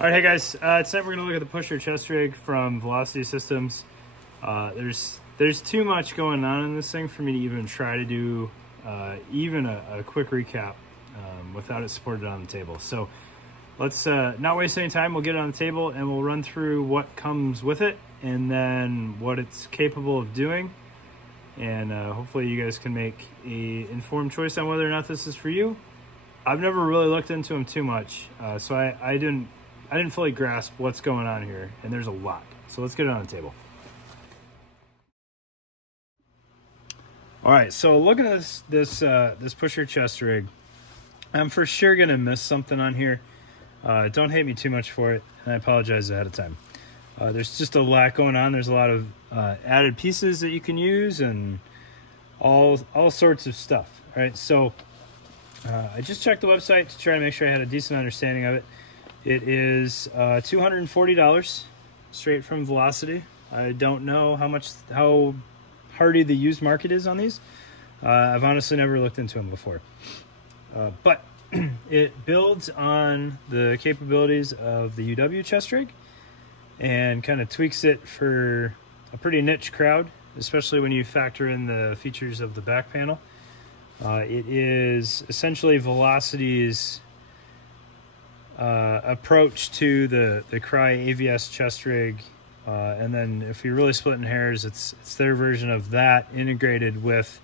All right, hey guys, tonight we're gonna look at the pusher chest rig from Velocity Systems. There's too much going on in this thing for me to even try to do even a quick recap without it supported on the table. So let's not waste any time. We'll get it on the table and we'll run through what comes with it and then what it's capable of doing. And hopefully you guys can make an informed choice on whether or not this is for you. I've never really looked into them too much, so I didn't fully grasp what's going on here, and there's a lot. So let's get it on the table. All right, so looking at this pusher chest rig, I'm for sure gonna miss something on here. Don't hate me too much for it, and I apologize ahead of time. There's just a lot going on. There's a lot of added pieces that you can use and all sorts of stuff. All right, so I just checked the website to try to make sure I had a decent understanding of it. It is $240 straight from Velocity. I don't know how hardy the used market is on these. I've honestly never looked into them before. But it builds on the capabilities of the UW chest rig and kind of tweaks it for a pretty niche crowd, especially when you factor in the features of the back panel. It is essentially Velocity's approach to the Crye AVS chest rig, and then if you're really splitting hairs, it's their version of that integrated with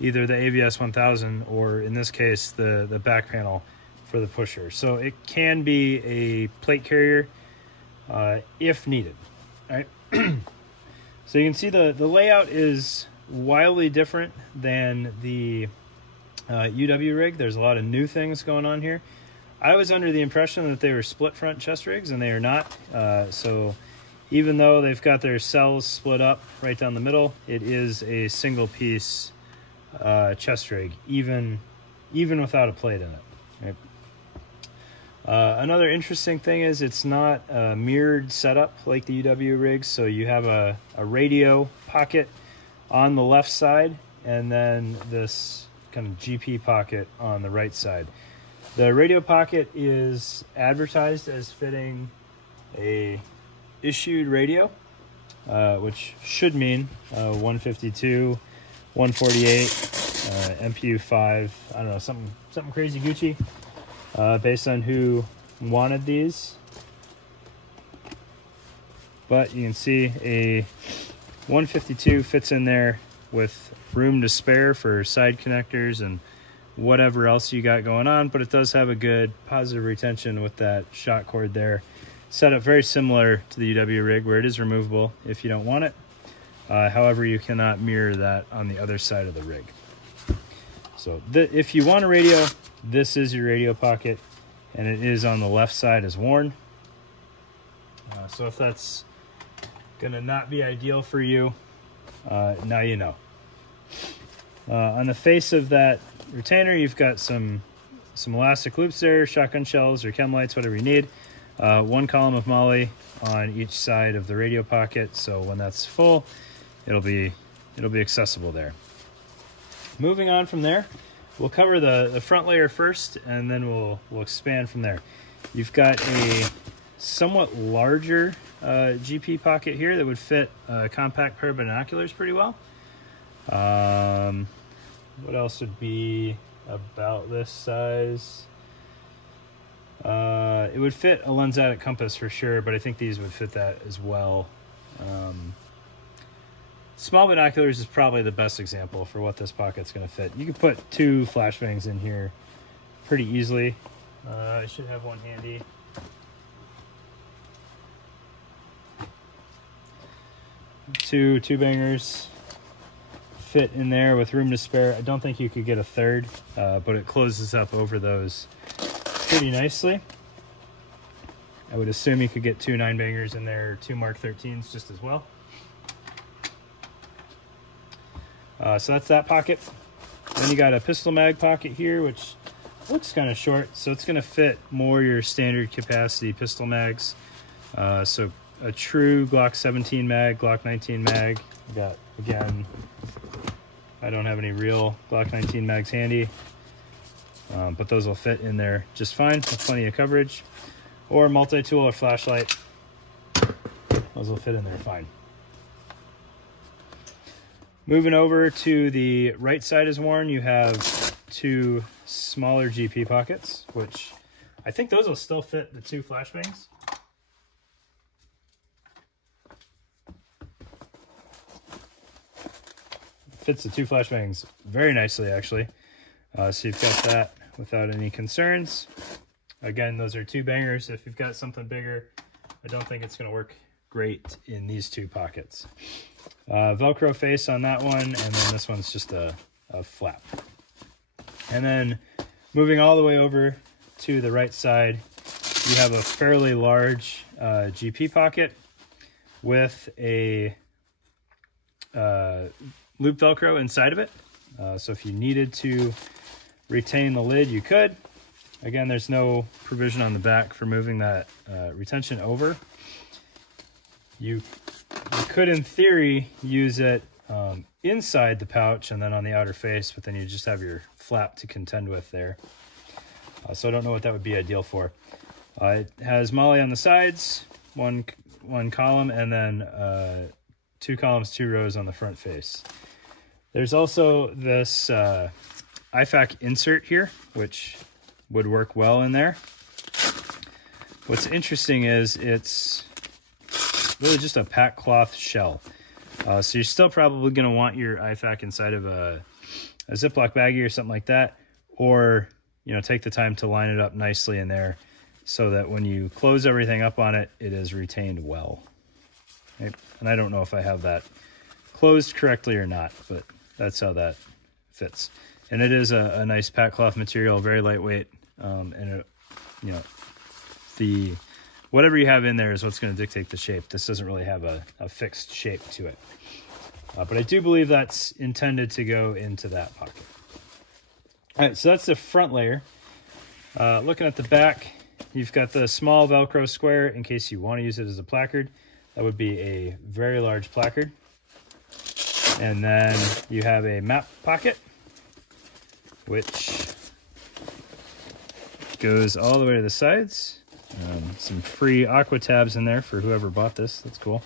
either the AVS 1000 or in this case the back panel for the pusher. So it can be a plate carrier if needed. All right. So you can see the layout is wildly different than the UW rig. There's a lot of new things going on here. I was under the impression that they were split front chest rigs, and they are not. So even though they've got their cells split up right down the middle, it is a single piece chest rig, even without a plate in it. Right? Another interesting thing is it's not a mirrored setup like the UW rigs. So you have a radio pocket on the left side, and then this kind of GP pocket on the right side. The radio pocket is advertised as fitting a issued radio, which should mean 152, 148, MPU5, I don't know, something crazy Gucci, based on who wanted these. But you can see a 152 fits in there with room to spare for side connectors and whatever else you got going on, but it does have a good positive retention with that shot cord there. Set up very similar to the UW rig where it is removable if you don't want it. However, you cannot mirror that on the other side of the rig. So if you want a radio, this is your radio pocket, and it is on the left side as worn. So if that's gonna not be ideal for you, now you know. On the face of that retainer, you've got some elastic loops there, shotgun shells or chem lights, whatever you need. One column of MOLLE on each side of the radio pocket, so when that's full, it'll be accessible there. Moving on from there, we'll cover the front layer first, and then we'll expand from there. You've got a somewhat larger GP pocket here that would fit a compact pair of binoculars pretty well. What else would be about this size? It would fit a Lensatic compass for sure, but I think these would fit that as well. Small binoculars is probably the best example for what this pocket's going to fit. You can put 2 flashbangs in here pretty easily. I should have one handy. Two bangers fit in there with room to spare. I don't think you could get a third, but it closes up over those pretty nicely. I would assume you could get 2 9-bangers in there, 2 Mark 13s just as well. So that's that pocket. Then you got a pistol mag pocket here, which looks kind of short, so it's going to fit more your standard capacity pistol mags. So a true Glock 17 mag, Glock 19 mag. I got, again, I don't have any real Glock 19 mags handy, but those will fit in there just fine with plenty of coverage. or multi-tool or flashlight. Those will fit in there fine. Moving over to the right side is worn, you have two smaller GP pockets, which I think those will still fit the two flashbangs. Fits the two flashbangs very nicely, actually. So you've got that without any concerns. Again, those are two bangers. If you've got something bigger, I don't think it's going to work great in these two pockets. Velcro face on that one, and then this one's just a flap. And then moving all the way over to the right side, you have a fairly large GP pocket with a loop Velcro inside of it. So if you needed to retain the lid, you could. Again, there's no provision on the back for moving that retention over. You could, in theory, use it inside the pouch and then on the outer face, but then you just have your flap to contend with there. So I don't know what that would be ideal for. It has MOLLE on the sides, one column, and then 2 columns, 2 rows on the front face. There's also this IFAK insert here, which would work well in there. What's interesting is it's really just a pack cloth shell. So you're still probably going to want your IFAK inside of a Ziploc baggie or something like that, or take the time to line it up nicely in there so that when you close everything up on it, it is retained well. Okay. And I don't know if I have that closed correctly or not, but that's how that fits. And it is a nice pack cloth material, very lightweight, and it, whatever you have in there is what's going to dictate the shape. This doesn't really have a fixed shape to it. But I do believe that's intended to go into that pocket. All right, so that's the front layer. Looking at the back, you've got the small Velcro square in case you want to use it as a placard. That would be a very large placard. And then you have a map pocket, which goes all the way to the sides. Some free aqua tabs in there for whoever bought this. That's cool.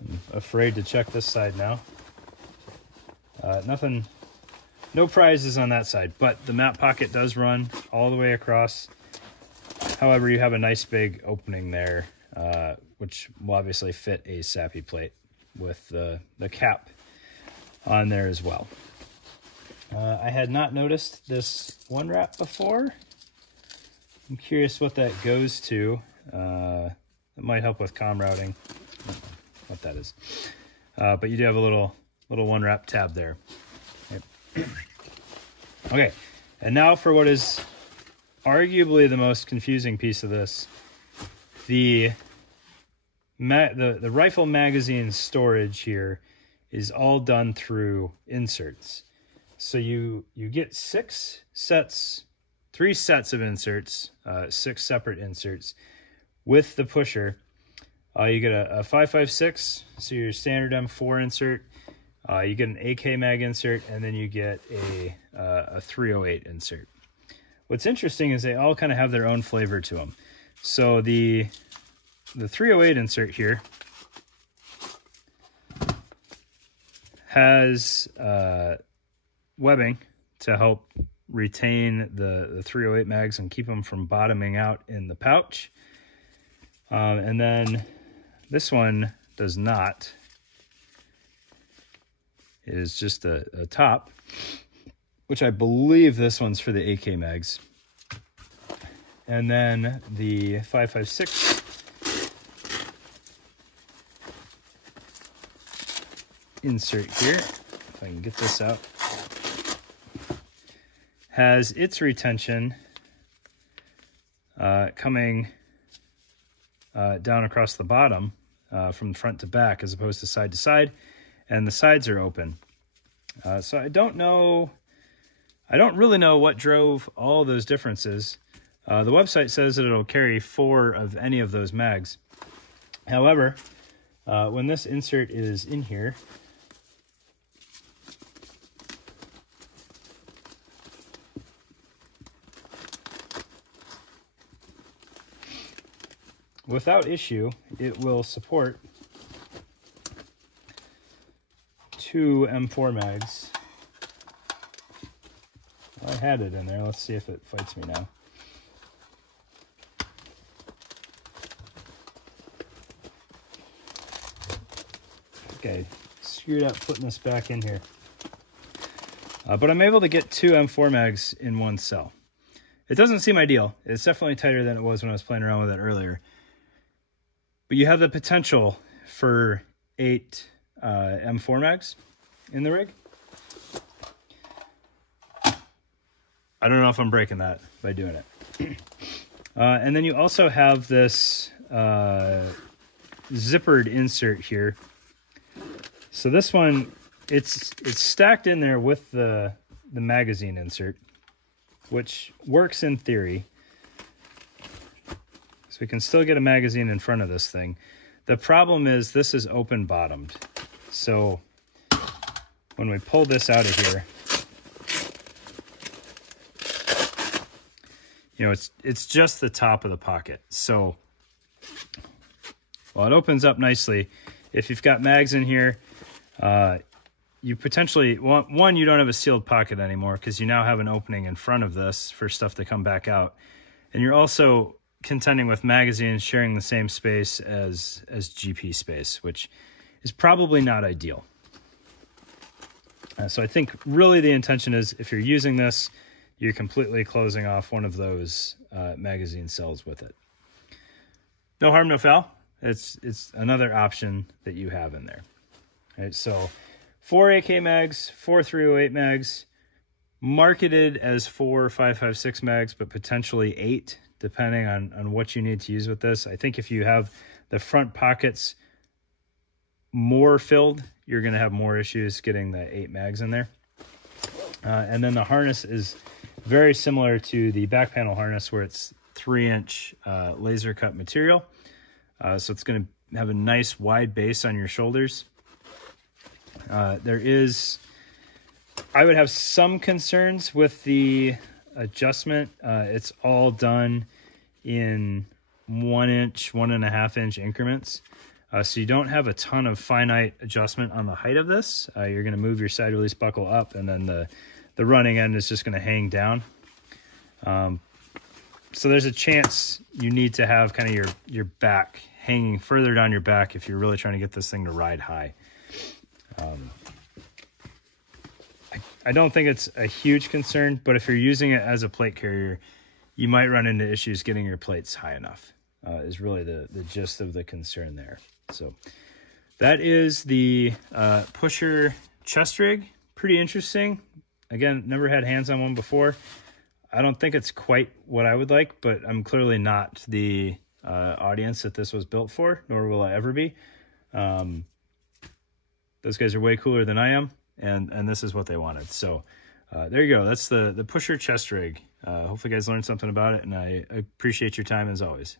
I'm afraid to check this side now. No prizes on that side, but the map pocket does run all the way across. However, you have a nice big opening there, which will obviously fit a SAPI plate with the cap on there as well. I had not noticed this one wrap before. I'm curious what that goes to. It might help with comm routing. I don't know what that is. But you do have a little one wrap tab there. Yep. Okay, and now for what is arguably the most confusing piece of this. The rifle magazine storage here is all done through inserts. So you get 3 sets of inserts, 6 separate inserts with the pusher. You get a 5.56, so your standard M4 insert. You get an AK mag insert, and then you get a 308 insert. What's interesting is they all kind of have their own flavor to them. So the 308 insert here has webbing to help retain the 308 mags and keep them from bottoming out in the pouch. And then this one does not. It is just a top, which I believe this one's for the AK mags. And then the 5.56 insert here, if I can get this out, has its retention coming down across the bottom from front to back as opposed to side, and the sides are open. So I don't really know what drove all those differences. The website says that it'll carry 4 of any of those mags. However, when this insert is in here, without issue, it will support 2 M4 mags. I had it in there. Let's see if it fights me now. Okay, screwed up putting this back in here. But I'm able to get 2 M4 mags in one cell. It doesn't seem ideal. It's definitely tighter than it was when I was playing around with it earlier. But you have the potential for 8 M4 mags in the rig. I don't know if I'm breaking that by doing it. And then you also have this zippered insert here. So this one, it's stacked in there with the magazine insert, which works in theory. So we can still get a magazine in front of this thing. The problem is this is open bottomed. So when we pull this out of here, you know, it's just the top of the pocket. So while it opens up nicely, if you've got mags in here, you potentially, one, you don't have a sealed pocket anymore because you now have an opening in front of this for stuff to come back out. And you're also contending with magazines sharing the same space as GP space, which is probably not ideal. So I think really the intention is if you're using this, you're completely closing off one of those magazine cells with it. No harm, no foul. It's another option that you have in there. All right, so 4 AK mags, 4 308 mags, marketed as 4 5.56 mags, but potentially 8, depending on what you need to use with this. I think if you have the front pockets more filled, you're going to have more issues getting the 8 mags in there. And then the harness is very similar to the back panel harness where it's 3-inch laser cut material. So it's going to have a nice wide base on your shoulders. I would have some concerns with the adjustment. It's all done in 1-inch, 1.5-inch increments. So you don't have a ton of finite adjustment on the height of this. You're going to move your side release buckle up, and then the running end is just going to hang down. So there's a chance you need to have kind of your back hanging further down your back if you're really trying to get this thing to ride high. I don't think it's a huge concern, but if you're using it as a plate carrier, you might run into issues getting your plates high enough, is really the gist of the concern there. So that is the Pusher chest rig. Pretty interesting. Again, never had hands on one before. I don't think it's quite what I would like, but I'm clearly not the audience that this was built for, nor will I ever be. Those guys are way cooler than I am, and this is what they wanted. So there you go. That's the Pusher chest rig. Hopefully you guys learned something about it, and I appreciate your time as always.